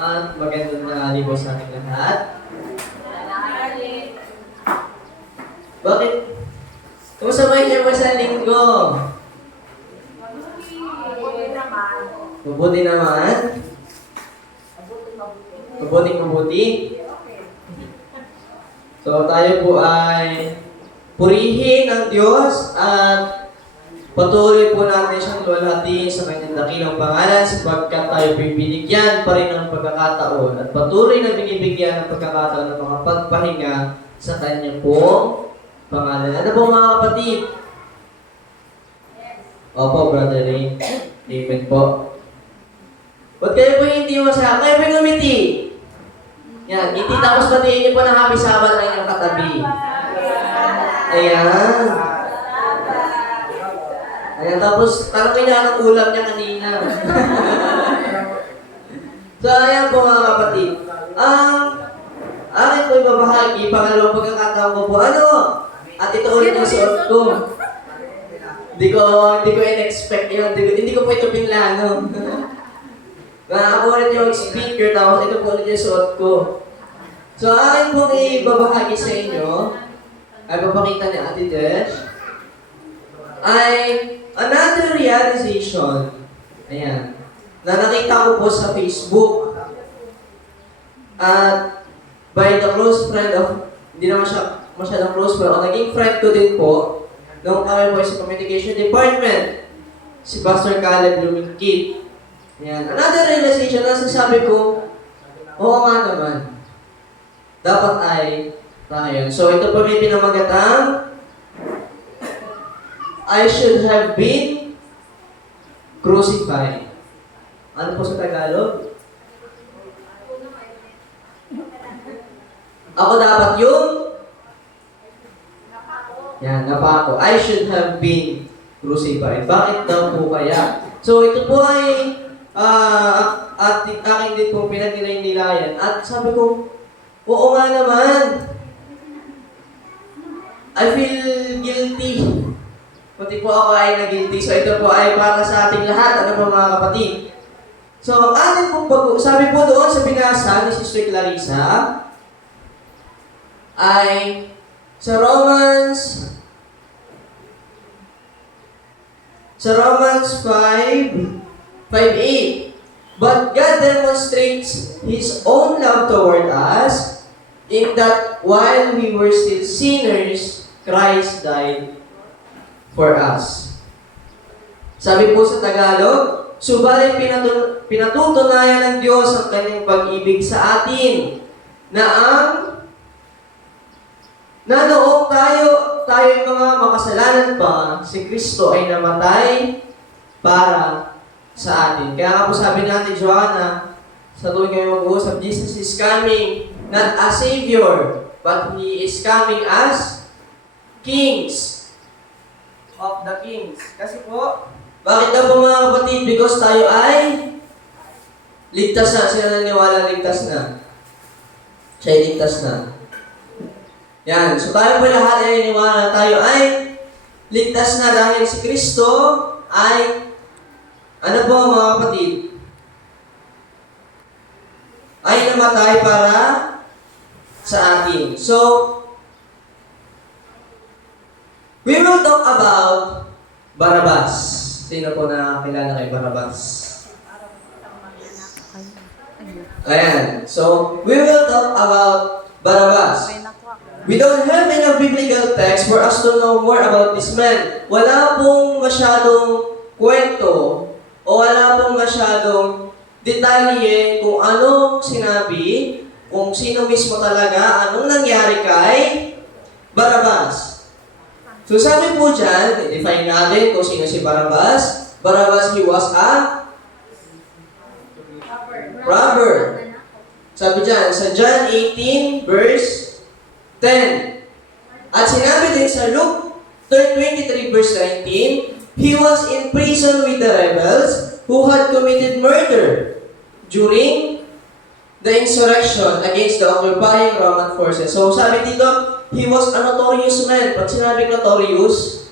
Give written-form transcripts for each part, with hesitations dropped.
At magandang tanghali po sa ating lahat. Bakit? Kumusta ba inyo po sa linggo? Mabuti naman? Mabuti? So tayo po ay purihin ang Diyos at patuloy po natin siyang luwalhatiin sa kanyang dakilang pangalan sapagkat tayo po binigyan pa rin ng pagkakataon at patuloy na binibigyan ng pagkakataon ng mga pagpahinga sa kanyang pong pangalan. Ano po mga kapatid? Opo, Brother Ray. Amen po. Ba't kayo po hindi masaya? Kayo po ngumiti. Yan, ngiti tapos batiin niyo po ng happy Sabbath ang inyong katabi. Ayan. Ayan, tapos tanongin niya anong ulam niya kanina. So, ayan po mga kapatid. Akin po ibabahagi, pangalawang pagkakataon ko po. Ano? At ito ulit yung suot ko. Hindi ko in-expect yun. Hindi ko po ito pinlano. Ako ulit yung speaker, tapos ito po ulit yung suot ko. So, akin po ibabahagi sa inyo, ay papakita ni Ate Desh, ay another realization, ayan, na nakita ko po sa Facebook at by the close friend of, hindi naman siya masyadong close pero naging friend ko din po nung kami po sa communication department, si Pastor Caleb Lumingkit. Ayan, another realization na sasabi ko, oo nga naman, dapat ay tayo. So ito po may pinamagatang I should have been crucified. Ano po sa Tagalog? Ako dapat yung yan, napako. I should have been crucified. Bakit daw po kaya? So ito po ay aking din po pinagnilayan. At sabi ko, oo nga naman. I feel guilty. Pati po ako ay na-guilty. So ito po ay para sa ating lahat. Ano po mga kapatid? So atin pong sabi po doon sa binasa ni Sister Clarissa ay sa Romans 5:8. But God demonstrates His own love toward us in that while we were still sinners, Christ died for us. Sabi po sa Tagalog, subalit pinatutunayan ng Diyos ang kanyang pag-ibig sa atin na noong tayo mga makasalanan pa, si Kristo ay namatay para sa atin. Kaya nga po sabi natin, Joanna, sa tuwing kayo mag-uusap, Jesus is coming not as Savior, but He is coming as Kings of the Kings. Kasi po, bakit daw po mga kapatid? Because tayo ay ligtas na. Sila naniwala ligtas na. Siya ay ligtas na. Yan. So tayo po lahat ay naniwala na tayo ay ligtas na dahil si Kristo ay ano po mga kapatid? Ay namatay para sa atin. So, we will talk about Barabbas. Sino po nakakilala kay Barabbas? Ayan. So, we will talk about Barabbas. We don't have enough biblical text for us to know more about this man. Wala pong masyadong kwento o wala pong masyadong detalye kung anong sinabi, kung sino mismo talaga, anong nangyari kay Barabbas. So sabi po dyan, define natin kung sino si Barabbas. Barabbas, he was a robber. Sabi dyan, sa John 18 verse 10. At sinabi din sa Luke 23 verse 19, he was in prison with the rebels who had committed murder during the insurrection against the occupying Roman forces. So sabi dito, he was a notorious man. Pag sinabing notorious,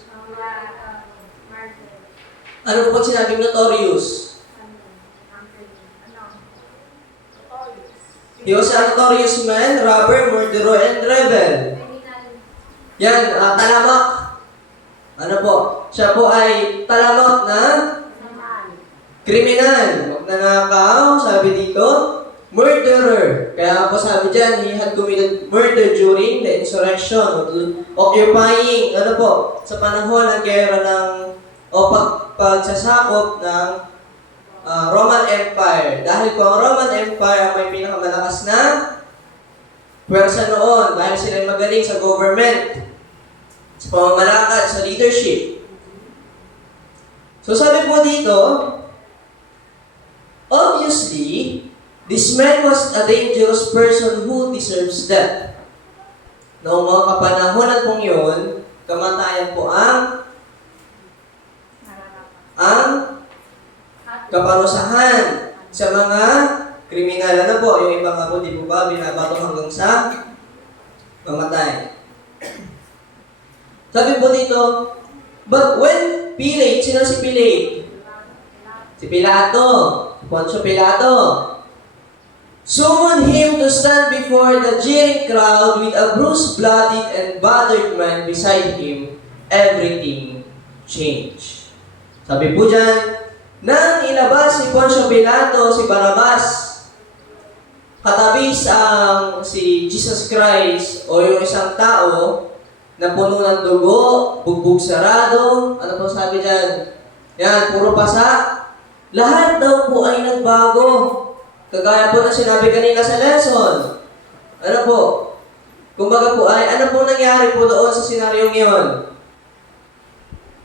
ano po pag sinabing notorious? He was a notorious man, robber, murderer, and rebel. Yan, talamak. Ano po? Siya po ay talamak na kriminal. Magnanakaw, sabi dito, murderer. Kaya po sabi dyan, he had committed murder during the insurrection, occupying, ano po, sa panahon ng gera ng, o pagsasakop ng Roman Empire. Dahil po ang Roman Empire ang may pinakamalakas na pwersa noon dahil sila magaling sa government, sa pamamalakad, sa leadership. So sabi po dito, obviously, this man was a dangerous person who deserves death. Noong mga kapanahonan pong yun, kamatayan po ang kaparusahan sa mga kriminal. Ano po, yung ibang po, di po ba, binabato hanggang sa mamatay. Sabi po dito, but when Pilate, sino si Pilate? Si Pilato, Poncio Pilato, summoned him to stand before the jeering crowd with a bruised, bloodied, and battered man beside him. Everything changed. Sabi po dyan, nang ilabas si Poncio Pilato, si Barrabas, katabi si Jesus Christ o yung isang tao na puno ng dugo, bugbog sarado, ano po sabi dyan? Yan, puro pasa. Lahat daw po ay nagbago. Kagaya po na sinabi kanina sa lesson. Ano po? Kumbaga po ay, ano po nangyari po doon sa senaryong iyon?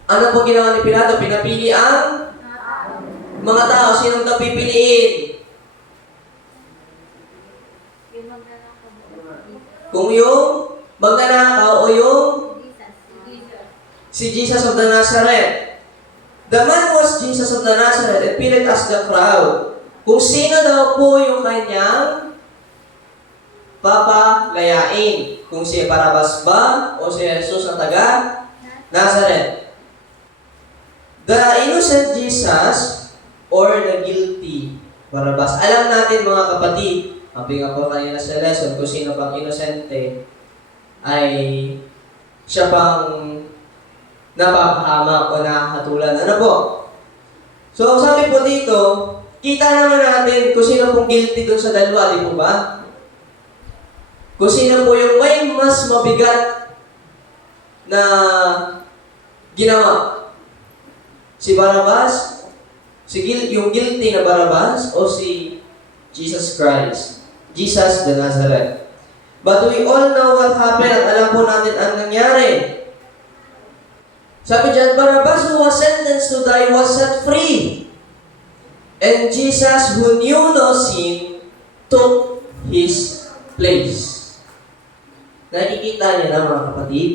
Ano po ginawa ni Pilato? Pinapili ang mga tao. Sinong daw pipiliin? Kung yung magnanakaw o yung si Jesus of the Nazareth. The man was Jesus of the Nazareth and Pilate asked the crowd kung sino daw po yung kanyang papalayain. Kung si Barrabas ba o si Jesus na taga Nazareth. The innocent Jesus or the guilty Barrabas. Alam natin mga kapatid, sabi nga po kanina sa lesson, kung sino pang inosente ay siya pang napapahamak o nakakatulan. Ano po? So, sabi po dito, kita naman natin kung sino pong guilty dun sa dalawa, di po ba? Kung sino po yung may mas mabigat na ginawa. Si Barrabas, yung guilty na Barrabas, o si Jesus Christ, Jesus the Nazareth. But we all know what happened at alam po natin ang nangyari. Sabi dyan, Barrabas who was sentenced to die was set free. And Jesus who knew no sin took his place. Nakikita niyo na mga kapatid?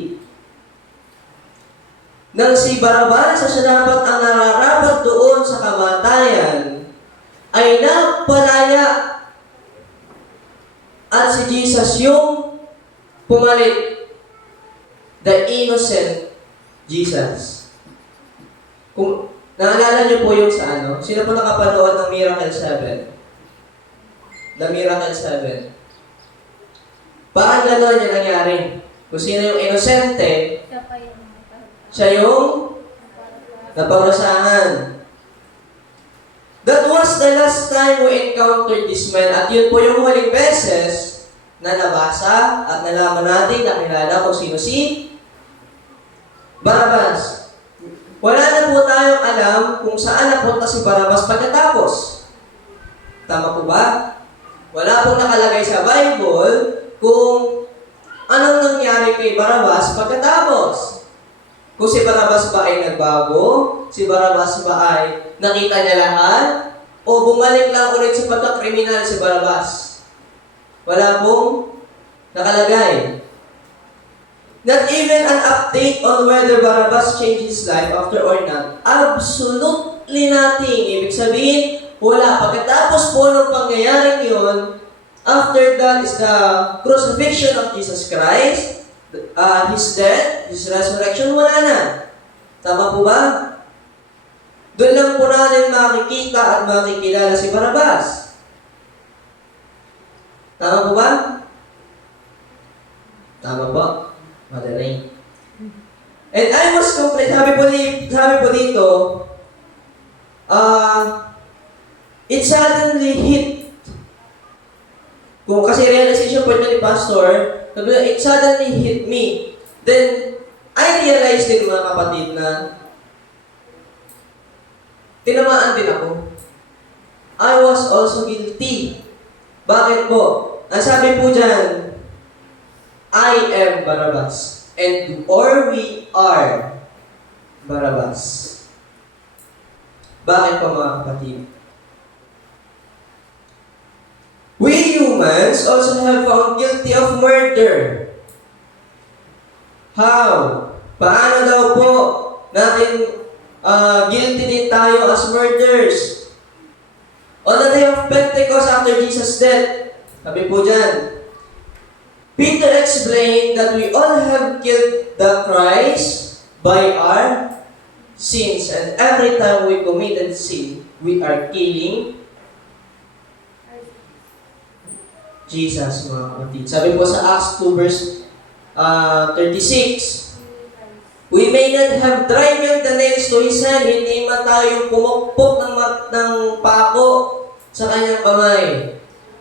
Nang si Barrabas sa siya dapat ang nararapat doon sa kamatayan ay napalaya at si Jesus yung pumalit, the innocent Jesus. Kung naalala niyo po yung sa ano, sino po nakapanood ng Miracle 7? The Miracle 7. Paano gano'n yung nangyari? Kung sino yung inosente, siya yung naparusahan. That was the last time we encountered this man. At yun po yung huling beses na nabasa at nalaman natin, nakilala kung sino si Barrabas. Wala na po tayong alam kung saan napunta si Barrabas pagkatapos. Tama po ba? Wala pong nakalagay sa Bible kung anong nangyari kay Barrabas pagkatapos. Kung si Barrabas ba ay nagbago, si Barrabas ba ay nakita niya lahat, o bumalik lang ulit sa pagkakriminal si Barrabas. Wala pong nakalagay. Not even an update on whether Barrabas changed his life after or not. Absolutely nothing. Ibig sabihin, wala. Pagkatapos po ng pangyayaring yun, after that is the crucifixion of Jesus Christ, his death, his resurrection, wala na. Tama po ba? Doon lang po natin makikita at makikilala si Barrabas. Tama po ba? Tama po. Mother Rain. And I was complete. Sabi po dito, it suddenly hit. Kung kasi realization point ni Pastor, it suddenly hit me. Then, I realized din mga kapatid na tinamaan din ako. I was also guilty. Bakit po? Ang sabi po dyan, I am Barabbas. Or we are Barabbas. Bakit po mga kapatid? We humans also have found guilty of murder. How? Paano daw po natin guilty din tayo as murderers? On the day of Pentecost after Jesus' death, sabi po dyan, Peter explained that we all have killed the Christ by our sins. And every time we committed sin, we are killing Jesus, mga kapatid. Sabi po sa Acts 2 verse 36, we may not have driven the nails to his hand, hindi man tayo pumukpok ng pako sa kanyang kamay.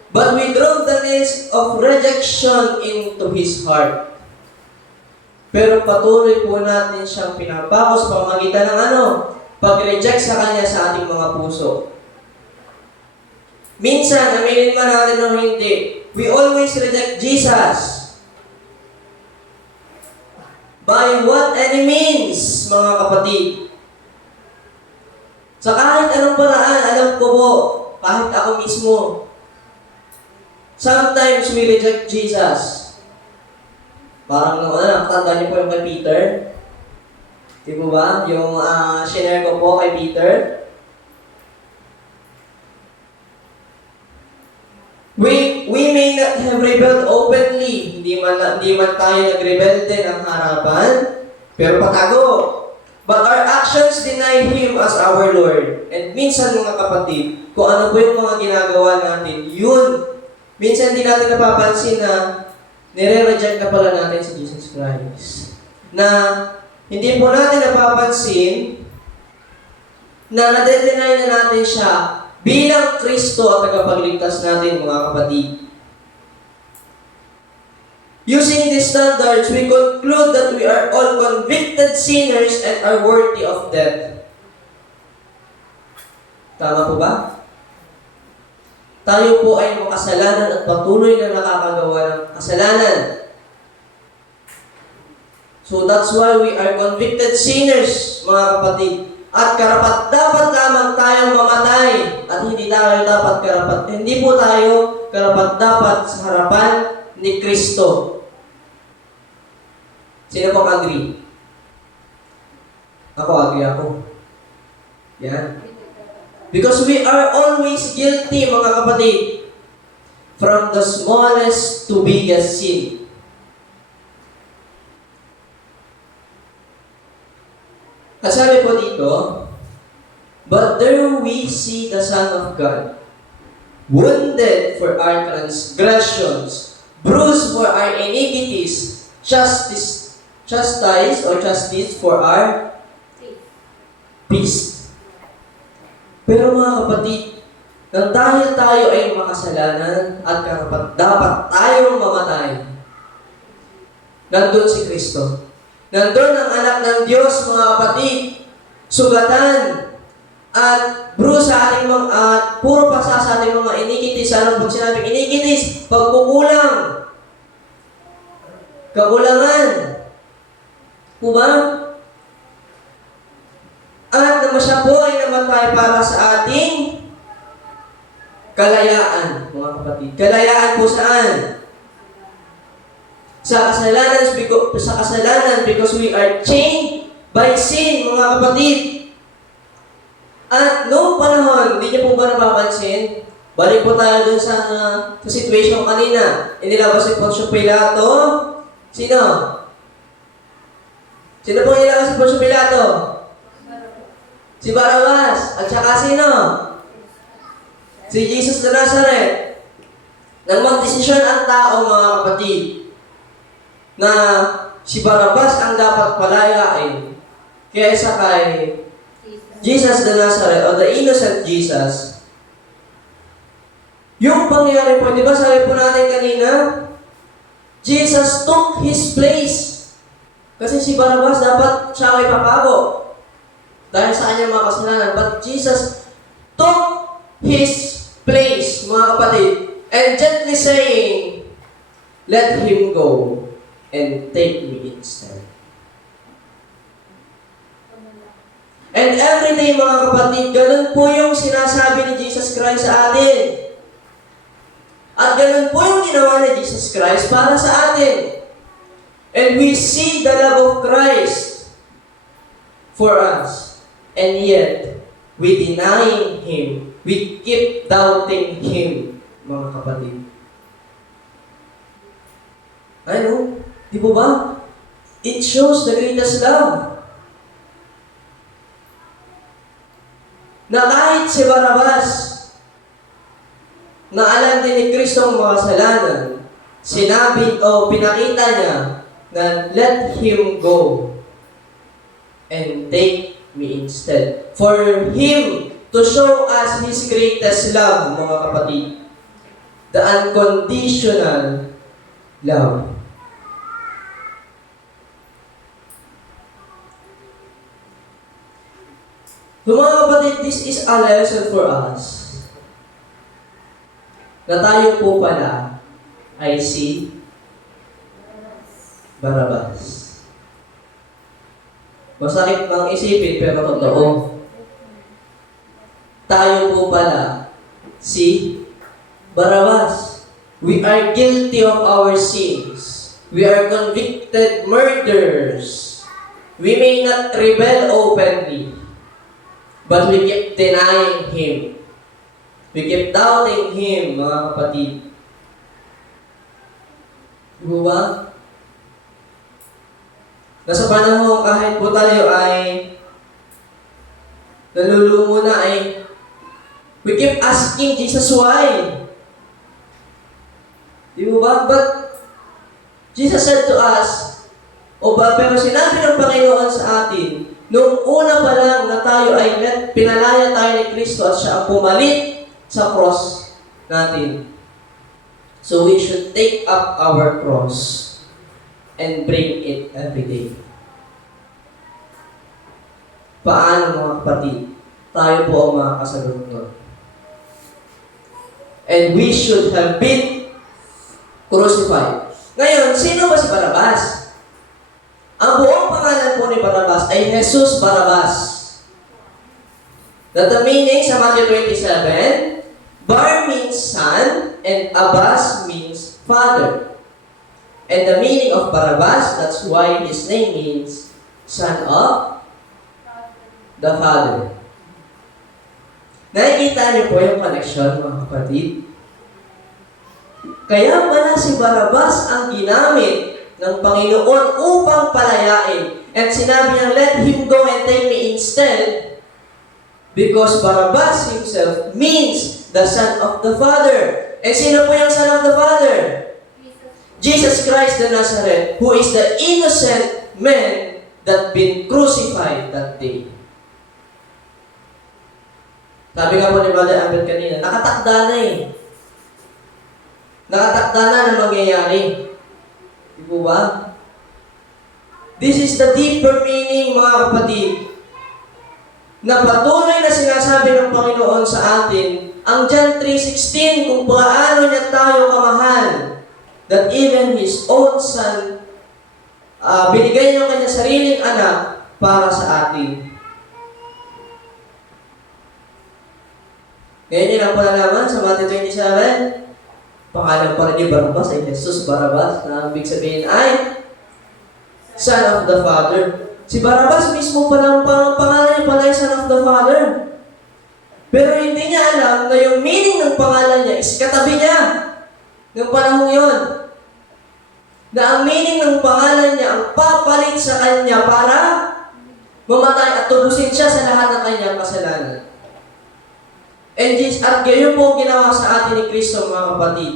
But we drove the nails of rejection into his heart. Pero patuloy po natin siyang pinapako sa pamamagitan ng pag-reject sa kanya sa ating mga puso. Minsan, aminin man natin o hindi, we always reject Jesus. By what any means, mga kapatid. Sa kahit anong paraan, alam ko po, kahit ako mismo, sometimes we reject Jesus. Parang tanda niyo po yung kay Peter. Di po ba? Yung shinare ko po kay Peter. We may not have rebelled openly. Hindi man tayo nag-rebelde ng harapan, pero patago. But our actions deny Him as our Lord. And minsan mga kapatid, kung ano po yung mga ginagawa natin, yun. Minsan hindi natin napapansin na nire-reject na pala natin si Jesus Christ. Na hindi po natin napapansin na nade-deny na natin siya bilang Kristo at tagapagligtas natin, mga kapatid. Using these standards, we conclude that we are all convicted sinners and are worthy of death. Tama po ba? Tayo po ay makasalanan at patuloy na nakakagawa ng kasalanan. So that's why we are convicted sinners, mga kapatid. At karapat-dapat lamang tayong mamatay at hindi po tayo karapat-dapat sa harapan ni Kristo. Sino pong agree? Agree ako. Yan. Because we are always guilty, mga kapatid, from the smallest to biggest sin. Sabi po dito, but there we see the Son of God, wounded for our transgressions, bruised for our iniquities, chastised for our peace. Pero mga kapatid, nang dahil tayo ay makasalanan at dapat tayong mamatay, nandun si Kristo. Nandun ang anak ng Diyos, mga kapatid, sugatan at bruise sa ating at puro pasa sa ating mga iniquities. Ano pag sinabing iniquities? Pagkukulang. Kakulangan. Diba? At naman siya po ay namatay para sa ating kalayaan, mga kapatid. Kalayaan po saan? Sa kasalanan because we are chained by sin, mga kapatid. At noong panahon, hindi niyo po ba napapansin? Balik po tayo dun sa situation kanina. Inilabas si Poncio Pilato. Sino? Sino pong inilabas si Poncio Pilato? Si Barabbas. At saka sino? Si Jesus de Nazareth. Nang magdesisyon ang tao, mga kapatid, na si Barrabas ang dapat palayain kaysa kay Jesus the Nazareth o the innocent Jesus, yung pangyayari po, di ba sabi po natin kanina, Jesus took His place. Kasi si Barrabas dapat siya ay papako dahil sa kanyang mga kasalanan. But Jesus took His place, mga kapatid, and gently saying, let Him go and take me instead. And every day, mga kapatid, ganun po yung sinasabi ni Jesus Christ sa atin. At ganun po yung ginawa ni Jesus Christ para sa atin. And we see the love of Christ for us. And yet, we denying Him. We keep doubting Him, mga kapatid. Ano? Di po ba? It shows the greatest love. Na kahit si Barrabas, na alam din ni Kristo ang mga kasalanan, sinabi o pinakita niya na let Him go and take me instead. For Him to show us His greatest love, mga kapatid. The unconditional love. So mga kapatid, this is a lesson for us. Na tayo po pala ay si Barrabas. Masakit bang isipin pero totoo. Tayo po pala si Barrabas. We are guilty of our sins. We are convicted murderers. We may not rebel openly, but we keep denying Him. We keep doubting Him, mga kapatid. Diba ba? Nasa panahon kahit po tayo ay nalulumo na ay we keep asking Jesus why. Diba ba? But Jesus said to us, pero sinabi ng Panginoon sa atin, nung una pa lang na tayo ay pinalaya tayo ni Kristo at siya ang pumalit sa cross natin. So we should take up our cross and bring it every day. Paano, mga kapatid? Tayo po ang mga kasagot nun. And we should have been crucified. Ngayon, sino ba si Barrabas? Ang buong pangalan po ni Barrabas ay Jesus Barrabas. That the meaning sa Matthew 27, Bar means son, and Abbas means father. And the meaning of Barrabas, that's why his name means son of the Father. Nakikita niyo po yung connection, mga kapatid? Kaya pala si Barrabas ang ginamit ng Panginoon upang palayain. And sinabi niya, let Him go and take me instead. Because Barrabas himself means the Son of the Father. And sino po yung Son of the Father? Jesus Christ the Nazareth, who is the innocent man that been crucified that day. Sabi nga po ni Brother Albert kanina, nakatakda na eh. Nakatakda na na mangyayari. Di po ba? This is the deeper meaning, mga kapatid, na patuloy na sinasabi ng Panginoon sa atin, ang John 3:16, kung paano niya tayo kamahal, that even His own Son, binigay niya ang kanyang sariling anak para sa atin. Ngayon yun ang palalaman sa Matthew 27, pangalan pa rin ni Barrabas ay Jesus Barrabas, na ang big sabihin ay Son of the Father. Si Barrabas mismo pala ang pangalan niya pala ay Son of the Father. Pero hindi niya alam na yung meaning ng pangalan niya is katabi niya ng panahon yun. Na ang meaning ng pangalan niya ang papalit sa kanya para mamatay at tubusin siya sa lahat ng kanyang kasalanan. And gayon po ginawa sa atin ni Kristo, mga kapatid.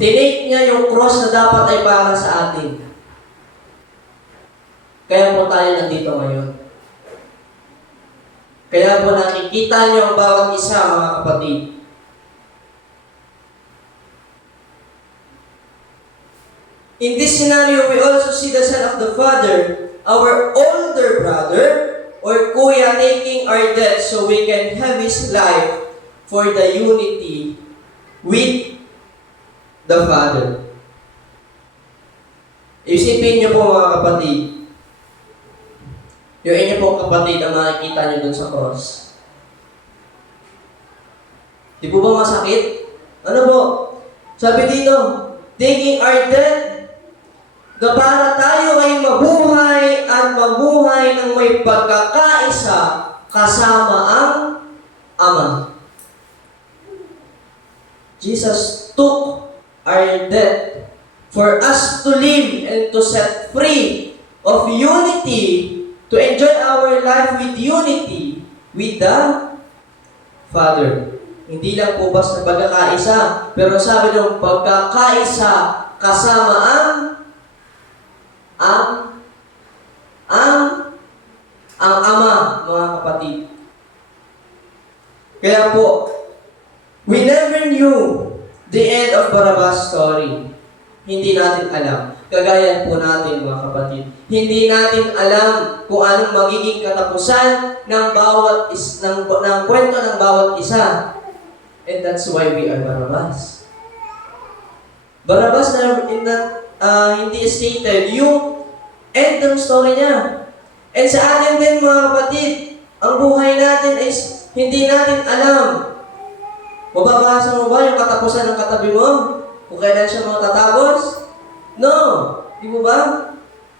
Tinake niya yung cross na dapat ay para sa atin. Kaya po tayo nandito ngayon. Kaya po nakikita niyo ang bawat isa, mga kapatid. In this scenario, we also see the Son of the Father, our older brother, or kuya, taking our debt so we can have His life for the unity with the Father. Isipin niyo po, mga kapatid, yung inyo pong kapatid ang makikita niyo dun sa cross. Di po ba masakit? Ano po? Sabi dito, taking our debt, na para tayo ay mabuhay at mabuhay ng may pagkakaisa kasama ang Ama. Jesus took our debt for us to live and to set free of unity, to enjoy our life with unity with the Father. Hindi lang po basta pagkakaisa, pero sabi ng pagkakaisa kasama ang Ama, mga kapatid. Kaya po, we never knew the end of Barabbas' story. Hindi natin alam. Kagaya po natin, mga kapatid. Hindi natin alam kung anong magiging katapusan ng kwento ng bawat isa. And that's why we are Barabbas. Barabbas hindi stated yung end ng story niya. And sa atin din, mga kapatid, ang buhay natin is hindi natin alam. Mababasa mo ba yung katapusan ng katabi mo? Kung kailan siya matatapos? No. Di mo ba?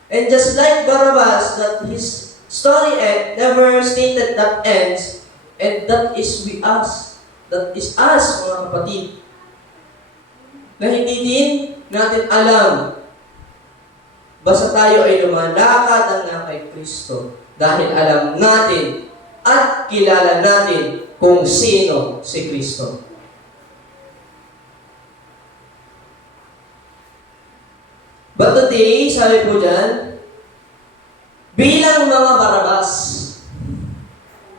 And just like Barabbas, that his story never stated that ends, and that is with us. That is us, mga kapatid. Na hindi din natin alam. Basta tayo ay lumalakad na kay Kristo dahil alam natin at kilala natin kung sino si Kristo. But today, sabi po dyan, bilang mga Barabbas,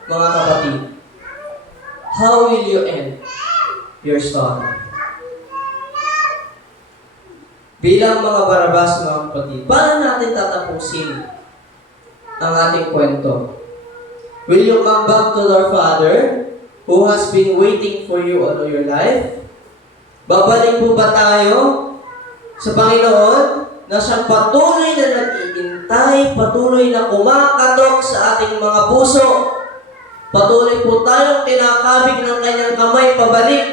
mga kapatid, how will you end your story? Bilang mga Barabbas, mga kapatid, paano natin tatapusin ang ating kwento? Will you come back to our Father who has been waiting for you all your life? Babalik po ba tayo sa Panginoon na siyang patuloy na nag-iintay, patuloy na kumakatok sa ating mga puso? Patuloy po tayong kinakabig ng kanyang kamay pabalik?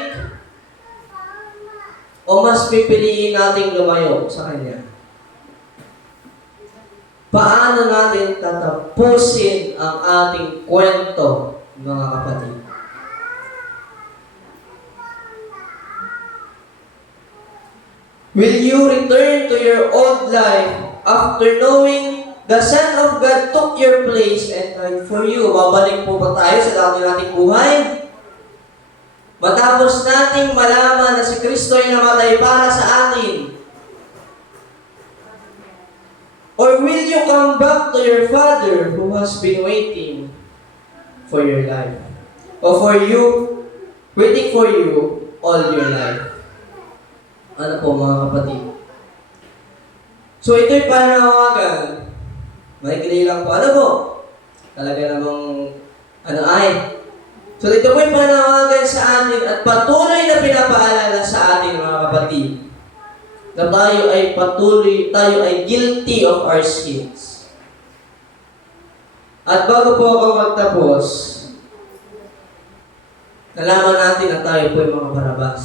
O mas pipiliin nating lumayo sa Kanya? Paano natin tatapusin ang ating kwento, mga kapatid? Will you return to your old life after knowing the Son of God took your place and died for you? Babalik po ba tayo sa dati nating buhay? Matapos nating malaman na si Kristo ay namatay para sa atin? Or will you come back to your Father who has been waiting for your life? Or waiting for you all your life? Ano po, mga kapatid? So ito'y panawagan. Maikli lang po. Ano po? Talaga namang So ito po'y panawagan sa atin at patuloy na pinapaalala sa atin, mga kapatid, na tayo ay guilty of our sins. At bago po ako magtapos, nalaman natin na tayo po'y mga Barabbas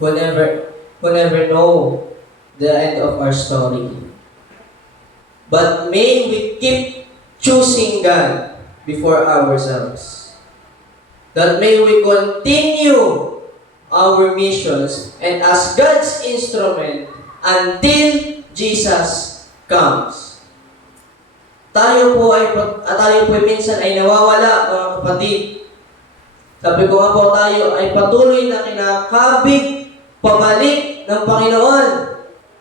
who never know the end of our story. But may we keep choosing God before ourselves. That may we continue our missions and as God's instrument until Jesus comes. Tayo po minsan ay nawawala, mga kapatid. Sabi ko nga po, tayo ay patuloy na kinakabig pabalik ng Panginoon.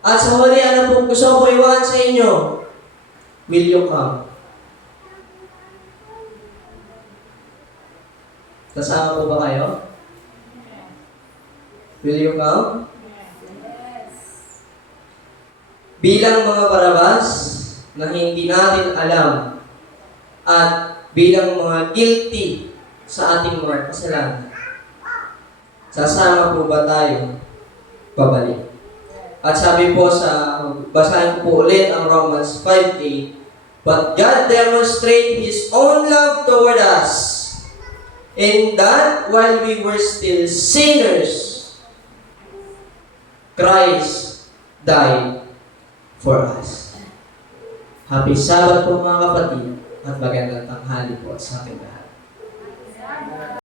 At sa huli, ano po gusto ko iwan sa inyo? Will you come? Kasama po ba kayo? Will you come? Bilang mga Barabas na hindi natin alam at bilang mga guilty sa ating mga kasalanan, sasama po ba tayo pabalik? At sabi po basahin ko po ulit ang Romans 5:8, but God demonstrated His own love toward us, in that while we were still sinners, Christ died for us. Happy Sabbath po mga kapatid at magandang tanghali po sa ating lahat.